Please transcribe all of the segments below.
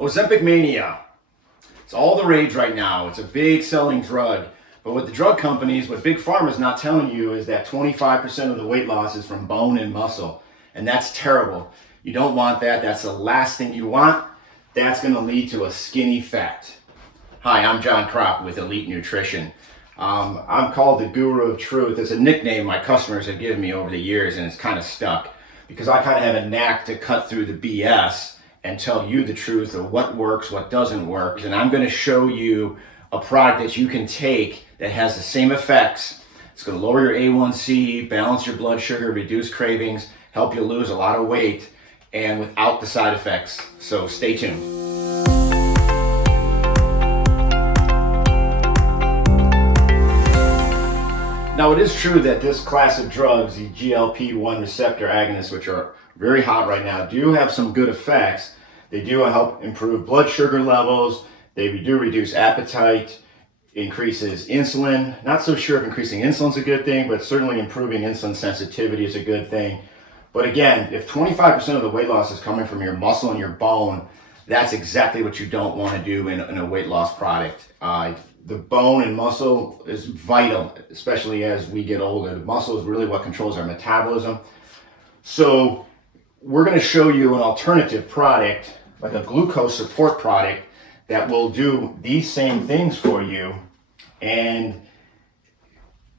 Ozempic mania. It's all the rage right now. It's a big selling drug. But what the drug companies, what big pharma is not telling you is that 25% of the weight loss is from bone and muscle. And that's terrible. You don't want that. That's the last thing you want. That's going to lead to a skinny fat. Hi, I'm John Kropp with Elite Nutrition. I'm called the Guru of Truth. It's a nickname my customers have given me over the years, and it's kind of stuck because I kind of have a knack to cut through the BS and tell you the truth of what works, what doesn't work. And I'm going to show you a product that you can take that has the same effects. It's going to lower your A1C, balance your blood sugar, reduce cravings, help you lose a lot of weight, and without the side effects. So stay tuned. Now, it is true that this class of drugs, the GLP-1 receptor agonists, which are very hot right now, do have some good effects. They do help improve blood sugar levels. They do reduce appetite, increases insulin. Not so sure if increasing insulin is a good thing, but certainly improving insulin sensitivity is a good thing. But again, if 25% of the weight loss is coming from your muscle and your bone, that's exactly what you don't want to do in a weight loss product. The bone and muscle is vital, especially as we get older. The muscle is really what controls our metabolism. So we're going to show you an alternative product, like a glucose support product, that will do these same things for you. And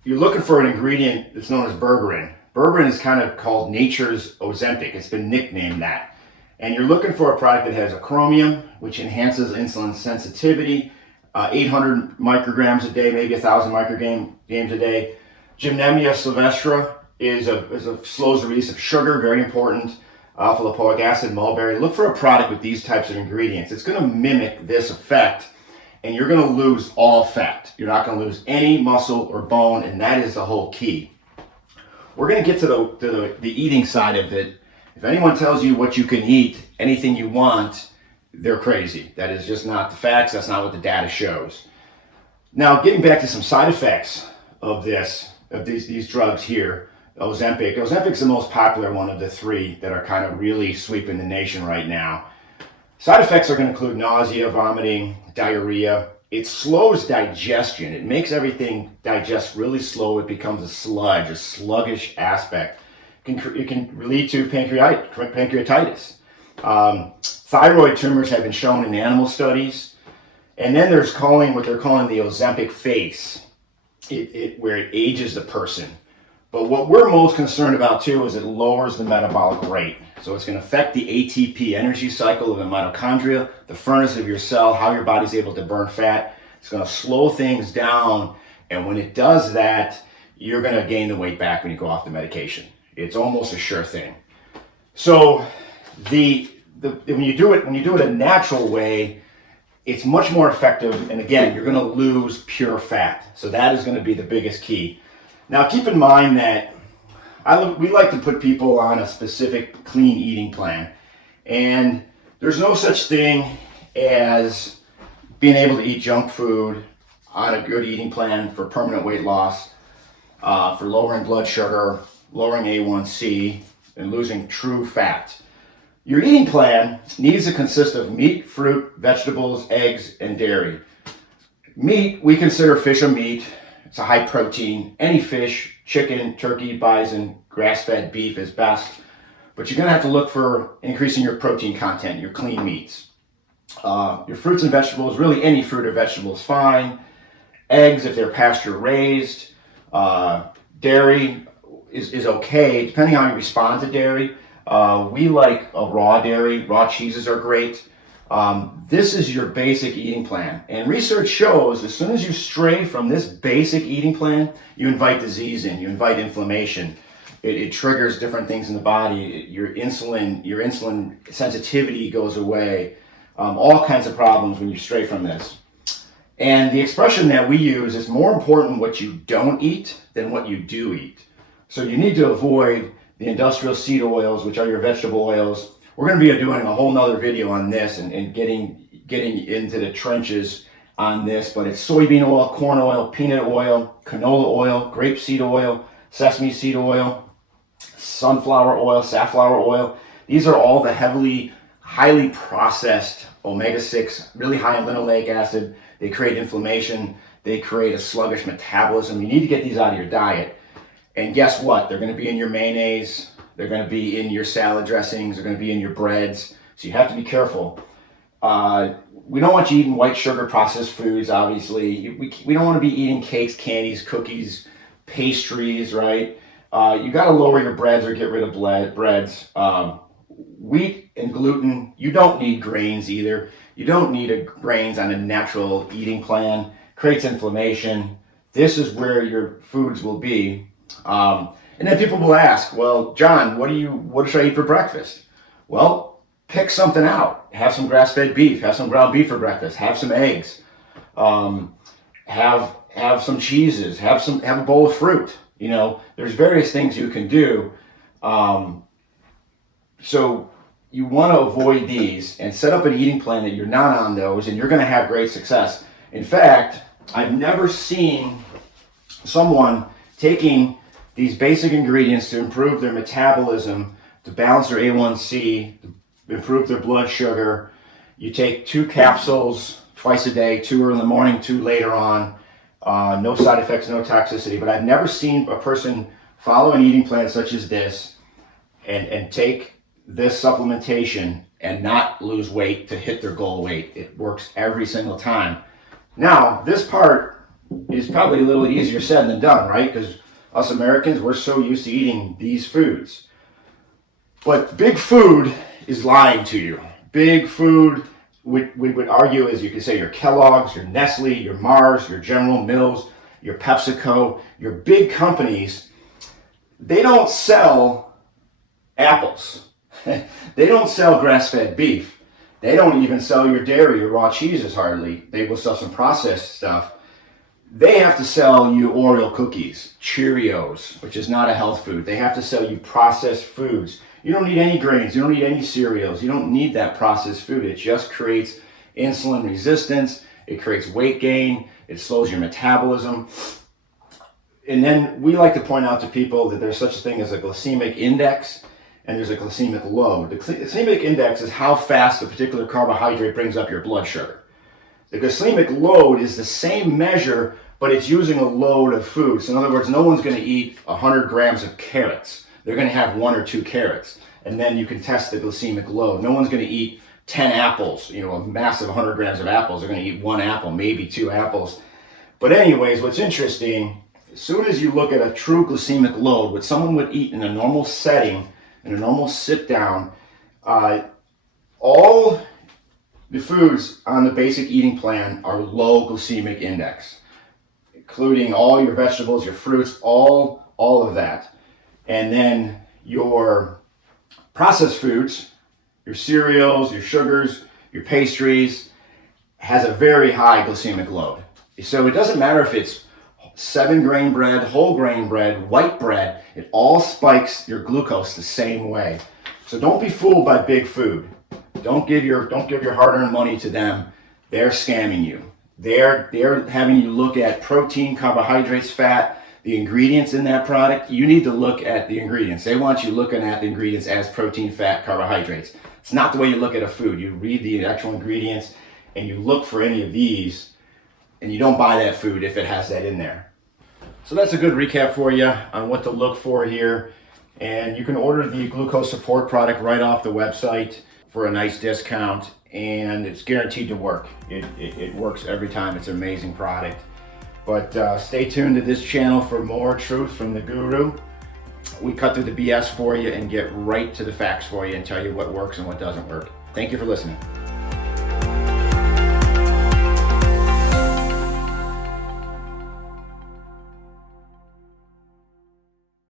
you're looking for an ingredient that's known as berberine. Berberine is kind of called nature's Ozempic. It's been nicknamed that. And you're looking for a product that has a chromium, which enhances insulin sensitivity, 800 micrograms a day, maybe 1,000 micrograms a day. Gymnemia sylvestre slows the release of sugar, very important. Alpha lipoic acid, mulberry. Look for a product with these types of ingredients. It's going to mimic this effect, and you're going to lose all fat. You're not going to lose any muscle or bone, and that is the whole key. We're going to get to the eating side of it. If anyone tells you what you can eat, anything you want, they're crazy. That is just not the facts. That's not what the data shows. Now, getting back to some side effects of these drugs here, Ozempic. Ozempic's the most popular one of the three that are kind of really sweeping the nation right now. Side effects are going to include nausea, vomiting, diarrhea. It slows digestion. It makes everything digest really slow. It becomes a sludge, a sluggish aspect. It can lead to pancreatitis. Thyroid tumors have been shown in animal studies. And then there's what they're calling the Ozempic face, where it ages the person. But what we're most concerned about too is it lowers the metabolic rate. So it's going to affect the ATP energy cycle of the mitochondria, the furnace of your cell, how your body's able to burn fat. It's going to slow things down. And when it does that, you're going to gain the weight back when you go off the medication. It's almost a sure thing. So when you do it a natural way, it's much more effective. And again, you're going to lose pure fat. So that is going to be the biggest key. Now, keep in mind that we like to put people on a specific clean eating plan. And there's no such thing as being able to eat junk food on a good eating plan for permanent weight loss, for lowering blood sugar, lowering A1C, and losing true fat. Your eating plan needs to consist of meat, fruit, vegetables, eggs, and dairy. Meat, we consider fish a meat. It's a high protein. Any fish, chicken, turkey, bison, grass-fed beef is best. But you're going to have to look for increasing your protein content, your clean meats. Your fruits and vegetables, really any fruit or vegetable is fine. Eggs, if they're pasture-raised. Dairy is okay, depending on how you respond to dairy. We like a raw dairy. Raw cheeses are great. This is your basic eating plan. And research shows as soon as you stray from this basic eating plan, you invite disease in, you invite inflammation. It triggers different things in the body. Your insulin sensitivity goes away. All kinds of problems when you stray from this. And the expression that we use is more important what you don't eat than what you do eat. So you need to avoid the industrial seed oils, which are your vegetable oils. We're going to be doing a whole nother video on this and getting into the trenches on this, but it's soybean oil, corn oil, peanut oil, canola oil, grapeseed oil, sesame seed oil, sunflower oil, safflower oil. These are all the heavily highly processed omega-6, really high in linoleic acid. They create inflammation. They create a sluggish metabolism. You need to get these out of your diet. And guess what? They're going to be in your mayonnaise. They're going to be in your salad dressings. They're going to be in your breads. So you have to be careful. We don't want you eating white sugar processed foods, obviously. We don't want to be eating cakes, candies, cookies, pastries, right? You got to lower your breads or get rid of breads. Wheat and gluten, you don't need grains either. You don't need grains on a natural eating plan. Creates inflammation. This is where your foods will be. And then people will ask, well, John, what should I eat for breakfast? Well, pick something out. Have some grass-fed beef. Have some ground beef for breakfast. Have some eggs. Have some cheeses. Have a bowl of fruit. You know, there's various things you can do. So you want to avoid these and set up an eating plan that you're not on those, and you're going to have great success. In fact, I've never seen someone taking these basic ingredients to improve their metabolism, to balance their A1C, to improve their blood sugar. You take 2 capsules twice a day, 2 in the morning, 2 later on. No side effects, no toxicity. But I've never seen a person follow an eating plan such as this and take this supplementation and not lose weight to hit their goal weight. It works every single time. Now, this part is probably a little easier said than done, right? Because us Americans, we're so used to eating these foods. But big food is lying to you. Big food, we would argue, is you could say your Kellogg's, your Nestle, your Mars, your General Mills, your PepsiCo, your big companies. They don't sell apples. They don't sell grass-fed beef. They don't even sell your dairy or raw cheeses hardly. They will sell some processed stuff. They have to sell you Oreo cookies, Cheerios, which is not a health food. They have to sell you processed foods. You don't need any grains. You don't need any cereals. You don't need that processed food. It just creates insulin resistance. It creates weight gain. It slows your metabolism. And then we like to point out to people that there's such a thing as a glycemic index and there's a glycemic load. The glycemic index is how fast a particular carbohydrate brings up your blood sugar. The glycemic load is the same measure, but it's using a load of food. So in other words, no one's going to eat 100 grams of carrots. They're going to have 1 or 2 carrots. And then you can test the glycemic load. No one's going to eat 10 apples, a massive 100 grams of apples. They're going to eat 1 apple, maybe 2 apples. But anyways, what's interesting, as soon as you look at a true glycemic load, what someone would eat in a normal setting, in a normal sit down, all the foods on the basic eating plan are low glycemic index, including all your vegetables, your fruits, all of that. And then your processed foods, your cereals, your sugars, your pastries, has a very high glycemic load. So it doesn't matter if it's 7-grain bread, whole grain bread, white bread, it all spikes your glucose the same way. So don't be fooled by big food. Don't give your hard-earned money to them. They're scamming you. They're having you look at protein, carbohydrates, fat, the ingredients in that product. You need to look at the ingredients. They want you looking at the ingredients as protein, fat, carbohydrates. It's not the way you look at a food. You read the actual ingredients and you look for any of these, and you don't buy that food if it has that in there. So that's a good recap for you on what to look for here. And you can order the glucose support product right off the website for a nice discount, and it's guaranteed to work. It works every time. It's an amazing product. But stay tuned to this channel for more truth from the guru. We cut through the BS for you and get right to the facts for you and tell you what works and what doesn't work. Thank you for listening.